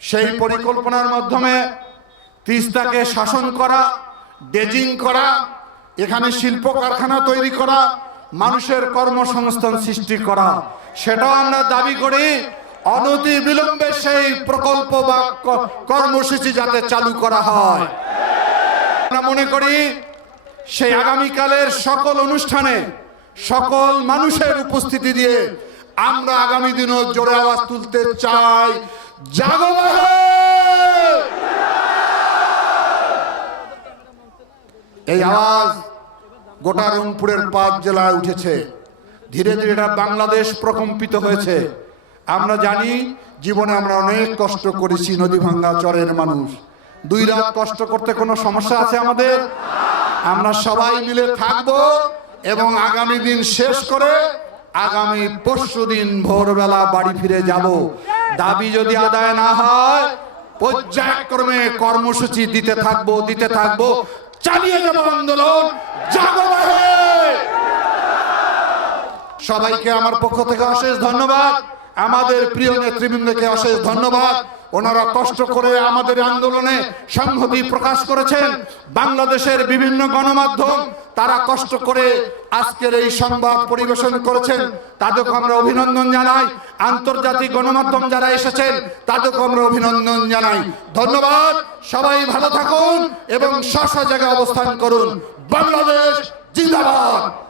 সেই পরিকল্পনার মাধ্যমে তিস্তাকে শাসন করা, ড্রেজিং করা, এখানে শিল্প কারখানা তৈরি করা, মানুষের কর্মসংস্থান সৃষ্টি করা, সেটাও আমরা দাবি করি। অনতি বিলম্বে সেই প্রকল্প বা কর্মসূচি যাতে চালু করা হয়। আমরা মনে করি সেই আগামীকালের সকল অনুষ্ঠানে সকল মানুষের উপস্থিতি দিয়ে আমরা আগামী দিনও জোরে আওয়াজ তুলতে চাই, জাগো বাহে। এই আওয়াজ গোটা রংপুরের 5 জেলায় উঠেছে। ধীরে ধীরে এটা বাংলাদেশ প্রকম্পিত হয়েছে। আমরা জানি জীবনে আমরা অনেক কষ্ট করেছি, নদী ভাঙ্গা চরের মানুষ। 2 রাত কষ্ট করতে কোনো সমস্যা আছে আমাদের? আমরা সবাই মিলে থাকবো এবং আগামী দিন শেষ করে আগামী পরশুদিন ভোরবেলা বাড়ি ফিরে যাব। দাবি যদি আদায় না হয় পর্যায়ক্রমে কর্মসূচি দিতে থাকবো, চালিয়ে যাব আন্দোলন। জাগো বাহে। সবাইকে আমার পক্ষ থেকে অশেষ ধন্যবাদ। আমাদের প্রিয় নেতৃবৃন্দকে অশেষ ধন্যবাদ। ওনারা কষ্ট করে আমাদের আন্দোলনে সংহতি প্রকাশ করেছেন। বাংলাদেশের বিভিন্ন গণমাধ্যম তারা কষ্ট করে আজকের এই সংবাদ পরিবেশন করেছেন, তাদেরকে আমরা অভিনন্দন জানাই। আন্তর্জাতিক গণমাধ্যম যারা এসেছেন তাদেরকে আমরা অভিনন্দন জানাই। ধন্যবাদ। সবাই ভালো থাকুন এবং স্ব স্ব জায়গায় অবস্থান করুন। বাংলাদেশ জিন্দাবাদ।